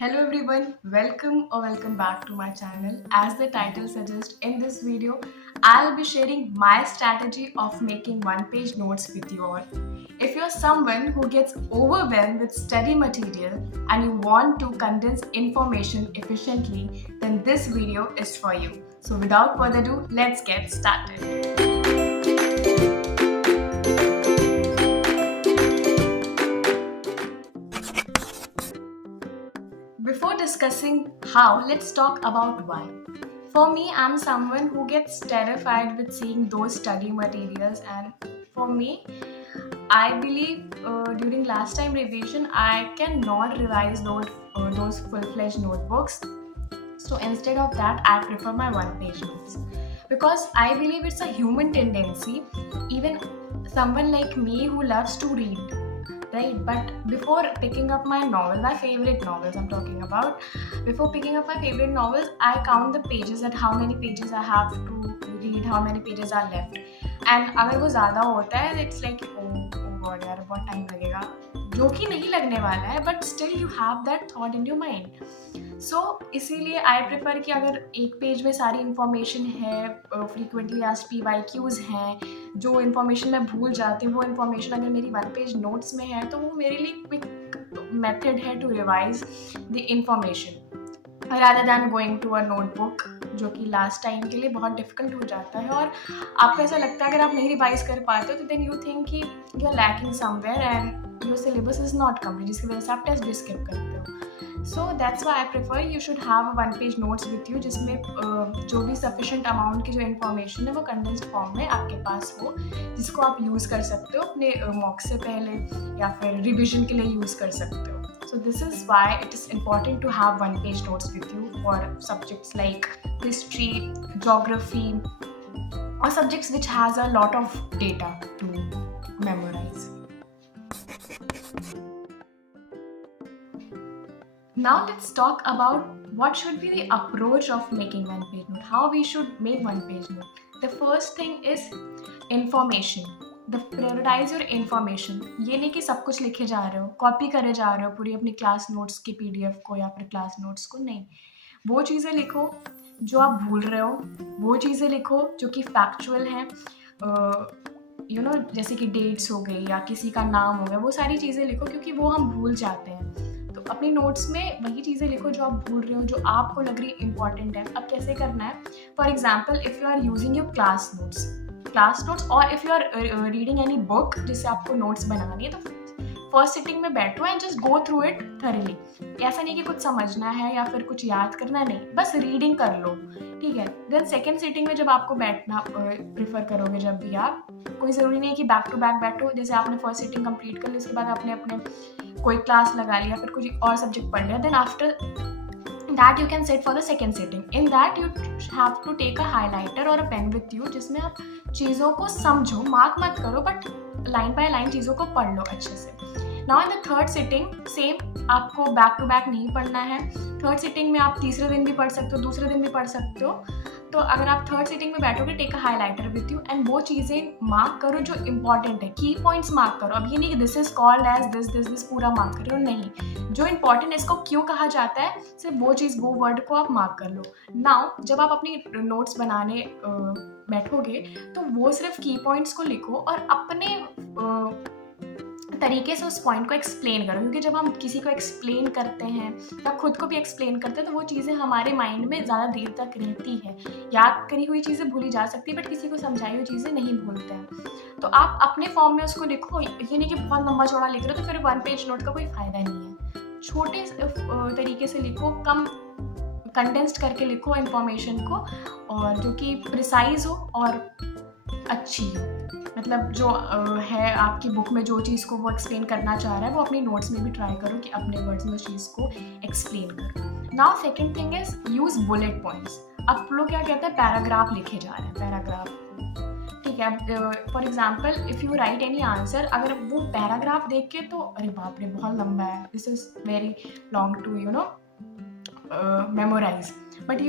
Hello everyone, welcome back to my channel. As the title suggests, in this video, I'll be sharing my strategy of making one-page notes with you all. If you're someone who gets overwhelmed with study material and you want to condense information efficiently, then this video is for you. So without further ado, let's get started. Before discussing how, let's talk about why. For me, I'm someone who gets terrified with seeing those study materials, and for me, I believe during last time revision, I cannot revise those full-fledged notebooks. So instead of that, I prefer my one-page notes because I believe it's a human tendency. Even someone like me who loves to read, right? But before picking up my novel, my favorite novels I'm talking about, before picking up my favorite novels, I count the pages, that how many pages I have to read, how many pages are left. And अगर वो ज़्यादा होता है, it's like oh god यार बहुत time लगेगा, जो कि नहीं लगने वाला है, but still you have that thought in your mind. सो इसीलिए आई प्रेफर कि अगर एक पेज में सारी इन्फॉर्मेशन है, फ्रीक्वेंटली आस्क्ड पीवाईक्यूज हैं, जो इन्फॉर्मेशन मैं भूल जाती हूँ वो इन्फॉर्मेशन अगर मेरी वन पेज नोट्स में है तो वो मेरे लिए क्विक मेथड है to revise the information rather than going to a notebook, जो कि लास्ट टाइम के लिए बहुत डिफिकल्ट हो जाता है और आपको ऐसा लगता है अगर आप नहीं रिवाइज कर पाते हो तो देन यू थिंक कि you are lacking somewhere and your syllabus is not complete, जिसकी वजह से आप टेस्ट भी स्किप करते हो. So that's why I prefer you should have one page notes with you, जिसमें जो भी सफिशेंट अमाउंट की जो इन्फॉर्मेशन है वो कंडेंस्ड फॉर्म में आपके पास हो, जिसको आप यूज़ कर सकते हो अपने मॉक से पहले या फिर रिविजन के लिए यूज़ कर सकते हो. So this is why it is important to have one-page notes with you for subjects like history, geography, or subjects which has a lot of data to memorize. Now let's talk about what should be the approach of making one-page note. How we should make one-page note. The first thing is information. Prioritize your information. ये नहीं कि सब कुछ लिखे जा रहे हो, copy करे जा रहे हो पूरी अपनी क्लास नोट्स की पीडीएफ को या फिर क्लास नोट्स को. नहीं, वो चीज़ें लिखो जो आप भूल रहे हो, वो चीज़ें लिखो जो कि फैक्चुअल हैं, जैसे कि डेट्स हो गई या किसी का नाम हो गया, वो सारी चीज़ें लिखो क्योंकि वो हम भूल जाते हैं. तो अपनी नोट्स में वही चीज़ें लिखो जो आप भूल रहे हो, जो आपको लग रही इंपॉर्टेंट है. अब कैसे करना है? For example, if you are using your class notes और if you are reading any book जिससे आपको नोट्स बनानी है, तो फर्स्ट सिटिंग में बैठो and just go through it thoroughly. ऐसा नहीं कि कुछ समझना है या फिर कुछ याद करना, नहीं, बस रीडिंग कर लो, ठीक है. देन सेकेंड सिटिंग में जब आपको बैठना प्रेफर करोगे, जब भी आप, कोई ज़रूरी नहीं है कि बैक टू बैक बैठो. जैसे आपने फर्स्ट सिटिंग कंप्लीट कर ली, उसके बाद आपने अपने कोई क्लास लगा लिया, फिर कुछ और सब्जेक्ट पढ़ लिया, then after that you can sit for the second sitting. In that you have to take a highlighter or a pen with you, जिसमें आप चीज़ों को समझो, मार्क मत करो, बट लाइन बाय लाइन चीज़ों को पढ़ लो अच्छे से. Now in the third sitting same, आपको बैक टू बैक नहीं पढ़ना है. थर्ड सिटिंग में आप तीसरे दिन भी पढ़ सकते हो, दूसरे दिन भी पढ़ सकते हो. तो अगर आप थर्ड सिटिंग में बैठोगे, take a highlighter with you and वो चीज़ें मार्क करो जो इंपॉर्टेंट है, की पॉइंट्स मार्क करो. अब ये नहीं कि this is called as this पूरा मार्क करो, नहीं, जो इंपॉर्टेंट इसको क्यों कहा जाता है, सिर्फ वो चीज़, वो वर्ड को आप मार्क कर लो. नाउ जब आप अपनी नोट्स बनाने बैठोगे तो वो सिर्फ की पॉइंट्स को लिखो और अपने तरीके से उस पॉइंट को एक्सप्लेन करो, क्योंकि जब हम किसी को एक्सप्लेन करते हैं या खुद को भी एक्सप्लेन करते हैं तो वो चीज़ें हमारे माइंड में ज़्यादा देर तक रहती है. याद करी हुई चीज़ें भूली जा सकती है, बट किसी को समझाई हुई चीज़ें नहीं भूलते हैं. तो आप अपने फॉर्म में उसको लिखो. ये नहीं कि बहुत लंबा चौड़ा लिख रहे हो, तो फिर वन पेज नोट का कोई फ़ायदा नहीं है. छोटे तरीके से लिखो, कम कंडेंस्ड करके लिखो इन्फॉर्मेशन को, और जो कि प्रिसाइज हो और अच्छी हो. मतलब जो है आपकी बुक में, जो चीज़ को वो एक्सप्लेन करना चाह रहा है, वो अपनी नोट्स में भी ट्राई करो कि अपने वर्ड्स में उस चीज़ को एक्सप्लेन करो. Now second thing is use bullet points. अब लोग क्या कहते हैं, पैराग्राफ लिखे जा रहे हैं, पैराग्राफ, ठीक है. For example, if you right any answer, अगर वो पैराग्राफ देख के तो अरे बाप रे बहुत लंबा है, this is very long to memorize, but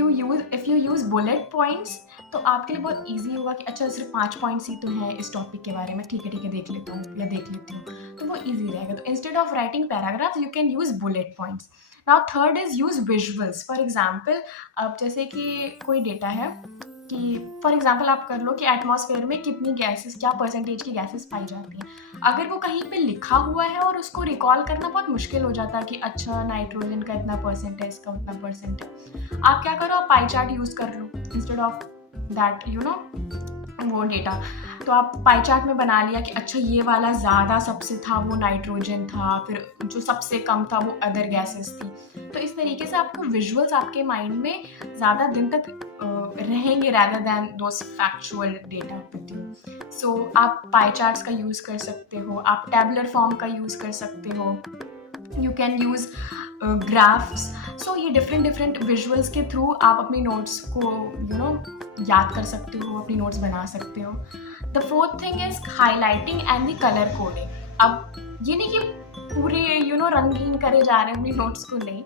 if you use bullet points तो आपके लिए बहुत ईजी होगा कि अच्छा सिर्फ 5 पॉइंट्स ही तो हैं इस टॉपिक के बारे में, ठीक है देख लेता हूँ या देख लेती हूँ, तो वो ईजी रहेगा। तो instead of writing paragraphs you can use bullet points. Now third is use visuals. For example, अब जैसे कि कोई डेटा है कि फॉर एग्जाम्पल आप कर लो कि एटमॉस्फेयर में कितनी गैसेस, क्या परसेंटेज की गैसेस पाई जाती हैं। अगर वो कहीं पे लिखा हुआ है और उसको रिकॉल करना बहुत मुश्किल हो जाता है कि अच्छा नाइट्रोजन का इतना परसेंट है, इसका उतना परसेंट है, आप क्या करो, आप पाई चार्ट यूज़ कर लो इंस्टेड ऑफ दैट वो डेटा। तो आप पाई चार्ट में बना लिया कि अच्छा ये वाला ज़्यादा सबसे था वो नाइट्रोजन था, फिर जो सबसे कम था वो अदर गैसेस थी। तो इस तरीके से आपको विजुअल्स आपके माइंड में ज़्यादा दिन तक रहेंगे rather than those factual data with you. So आप पाई चार्ट्स का यूज़ कर सकते हो, आप टैबुलर फॉर्म का यूज़ कर सकते हो, यू कैन यूज़ ग्राफ्स। सो ये डिफरेंट विजुअल्स के थ्रू आप अपनी नोट्स को याद कर सकते हो, अपनी नोट्स बना सकते हो। The fourth thing is highlighting and the colour coding. अब ये नहीं कि पूरे रंगीन करे जा रहे हैं अपनी नोट्स को, नहीं,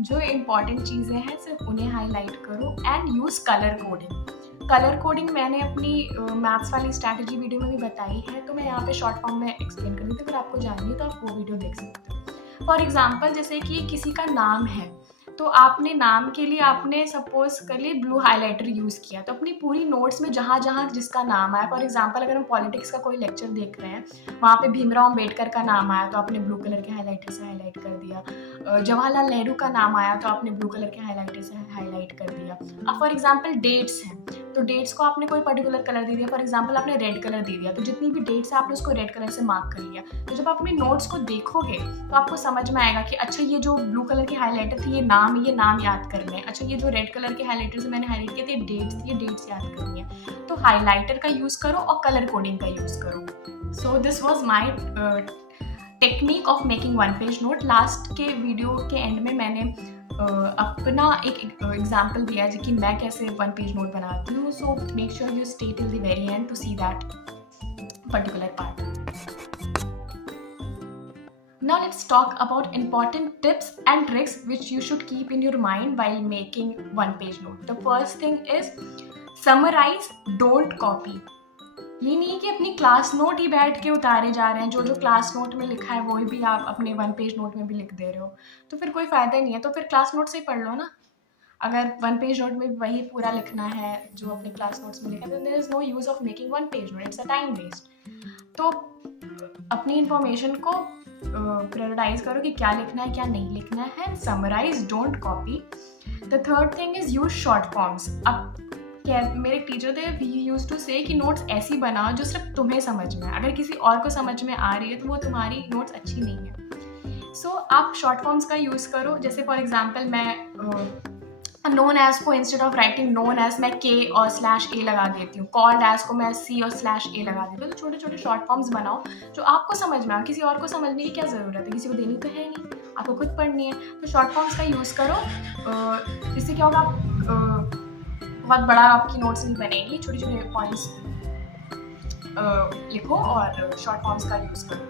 जो इम्पॉर्टेंट चीज़ें हैं सिर्फ उन्हें हाईलाइट करो and use colour coding. Colour coding मैंने अपनी मैथ्स वाली स्ट्रैटेजी वीडियो में भी बताई है, तो मैं यहाँ पे शॉर्ट फॉर्म में एक्सप्लेन कर देती हूँ। अगर आपको जाननी है तो आप वो वीडियो देख सकते हो। फॉर एग्जाम्पल, जैसे कि किसी का नाम है, तो आपने नाम के लिए आपने सपोज कर लिए ब्लू हाईलाइटर यूज़ किया, तो अपनी पूरी नोट्स में जहाँ जहाँ जिसका नाम आया, फॉर एग्जांपल अगर हम पॉलिटिक्स का कोई लेक्चर देख रहे हैं, वहाँ पे भीमराव अंबेडकर का नाम आया तो आपने ब्लू कलर के हाईलाइटर से हाईलाइट कर दिया। जवाहरलाल नेहरू का नाम आया तो आपने ब्लू कलर के हाईलाइटर से हाईलाइट कर दिया। अब फॉर एग्जाम्पल डेट्स हैं, तो डेट्स को आपने कोई पर्टिकुलर कलर दे दिया, फॉर एग्जाम्पल आपने रेड कलर दे दिया, तो जितनी भी डेट्स है आपने उसको रेड कलर से मार्क कर लिया। तो जब आप अपनी नोट्स को देखोगे तो आपको समझ में आएगा कि अच्छा ये जो ब्लू कलर के हाईलाइटर थी ये नाम याद करने हैं, अच्छा ये जो रेड कलर के हाईलाइटर से मैंने हाईलाइट किए थे ये डेट्स याद करनी है। तो हाईलाइटर का यूज़ करो और कलर कोडिंग का यूज़ करो। So this was my technique of making one page note. Last के वीडियो के एंड में मैंने अपना एक एग्जाम्पल दिया है कि मैं कैसे वन पेज नोट बनाती हूँ। So make sure you stay till the very end to see that particular part. Now let's talk about important tips and tricks which you should keep in your mind while making one page note. The first thing is summarize, don't copy. ये नहीं कि अपनी class note ही बैठ के उतारे जा रहे हैं, जो क्लास नोट में लिखा है वही भी आप अपने वन पेज नोट में भी लिख दे रहे हो, तो फिर कोई फ़ायदा ही नहीं है। तो फिर क्लास नोट से ही पढ़ लो ना। अगर वन पेज नोट में वही पूरा लिखना है जो अपने क्लास नोट्स में लिखा है, तो there is no use of making one page note, it's a time waste. तो अपनी इंफॉर्मेशन को प्रायोरिटाइज करो कि क्या लिखना है क्या नहीं लिखना है। Summarize, don't copy. The third thing is use short forms. अब मेरे टीचर थे यूज टू से कि नोट्स ऐसी बनाओ जो सिर्फ तुम्हें समझ में, अगर किसी और को समझ में आ रही है तो वो तुम्हारी नोट्स अच्छी नहीं है। सो आप शॉर्ट फॉर्म्स का यूज़ करो। जैसे फॉर एग्जाम्पल मैं नोन एज को instead of writing known as मैं के और स्लैश ए लगा देती हूँ, कॉल्ड एज को मैं सी और स्लैश ए लगा देती हूँ। तो छोटे छोटे शॉर्ट फॉर्म्स बनाओ जो आपको समझ में आए, किसी और को समझने की क्या ज़रूरत है, किसी को देनी तो है नहीं, आपको खुद पढ़नी है। तो शॉर्ट फॉर्म्स का यूज़ करो। इससे क्या होगा, बहुत बड़ा आपकी नोट्स नहीं बनेगी, छोटे छोटे पॉइंट्स लिखो और शॉर्ट फॉर्म्स का यूज़ करो।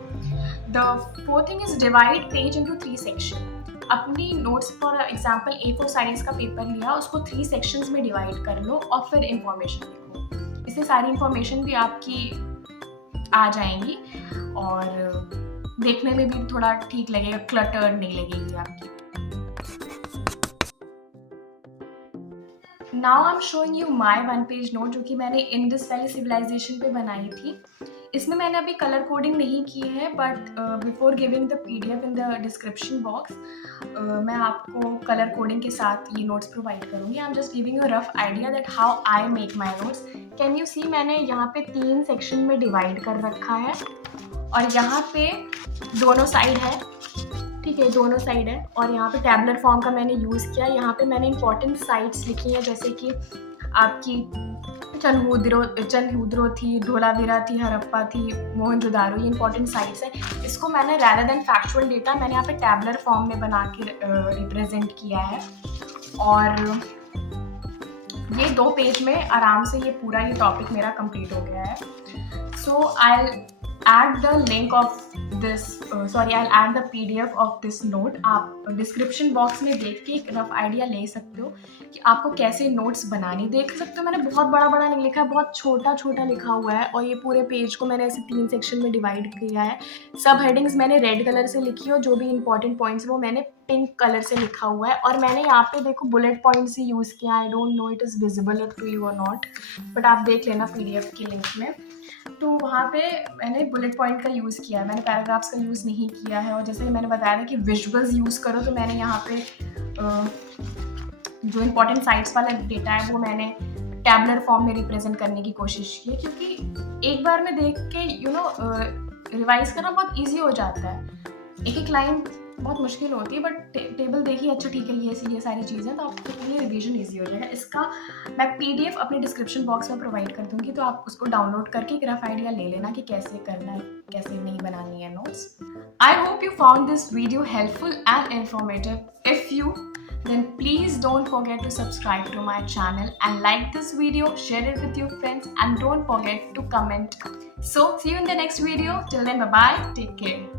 The fourth thing is divide page into 3 section. अपनी notes for example A4 size का पेपर लिया, उसको 3 सेक्शंस में डिवाइड कर लो और फिर इंफॉर्मेशन लिखो। इससे सारी इंफॉर्मेशन भी आपकी आ जाएंगी और देखने में भी थोड़ा ठीक लगेगा, क्लटर नहीं लगेगी आपकी। Now I am showing you my one page note जो कि मैंने इंडस वैली सिविलाइजेशन पे बनाई थी। इसमें मैंने अभी कलर कोडिंग नहीं की है, but before giving the PDF in the description box मैं आपको कलर कोडिंग के साथ ये नोट्स प्रोवाइड करूँगी। I am just giving you rough idea that how I make my notes. Can you see, मैंने यहाँ पे 3 सेक्शन में डिवाइड कर रखा है और यहाँ पे दोनों साइड है, ठीक है, दोनों साइड है। और यहाँ पे टैबुलर फॉर्म का मैंने यूज़ किया। यहाँ पे मैंने इंपॉर्टेंट साइट्स लिखी हैं, जैसे कि आपकी चनहुद्रो थी, धोलावीरा थी, हड़प्पा थी, मोहनजोदारो, ये इंपॉर्टेंट साइट्स हैं। इसको मैंने रैदर देन फैक्चुअल डेटा मैंने यहाँ पे टैबुलर फॉर्म में बना के रिप्रेजेंट किया है। और ये 2 पेज में आराम से ये टॉपिक मेरा कंप्लीट हो गया है। So I add the link of this sorry, I'll add the PDF of this note. आप डिस्क्रिप्शन बॉक्स में देख के एक रफ आइडिया ले सकते हो कि आपको कैसे नोट्स बनानी। देख सकते हो मैंने बहुत बड़ा बड़ा नहीं लिखा है, बहुत छोटा छोटा लिखा हुआ है, और ये पूरे पेज को मैंने ऐसे 3 सेक्शन में डिवाइड किया है। सब हेडिंग्स मैंने रेड कलर से लिखी है, जो भी इंपॉर्टेंट पॉइंट्स वो मैंने पिंक कलर से लिखा हुआ है, और मैंने यहाँ पे देखो बुलेट पॉइंट्स ही यूज़ किया। I don't know it is visible to you और नॉट, बट आप देख लेना PDF की लिंक में। तो वहाँ पे मैंने बुलेट पॉइंट का यूज़ किया है, मैंने पैराग्राफ्स का यूज़ नहीं किया है। और जैसे कि मैंने बताया था कि विजुअल्स यूज़ करो, तो मैंने यहाँ पे जो इंपॉर्टेंट साइट्स वाला डेटा है वो मैंने टैबलर फॉर्म में रिप्रेजेंट करने की कोशिश की है, क्योंकि एक बार में देख के रिवाइज करना बहुत ईजी हो जाता है। एक एक लाइन बहुत मुश्किल होती है, बट टेबल देखिए, अच्छा ठीक है ये सारी चीज़ें, तो आपके लिए रिवीजन ईजी हो जाएगा। इसका मैं PDF अपने डिस्क्रिप्शन बॉक्स में प्रोवाइड कर दूँगी, तो आप उसको डाउनलोड करके एक रफ आइडिया ले लेना कि कैसे करना है, कैसे नहीं बनानी है notes. I hope you found this video helpful and informative. If you, then please don't forget to subscribe to my channel and like this video, share it with your friends, and don't forget to comment. So see you in the next video. Till then, bye bye, take care.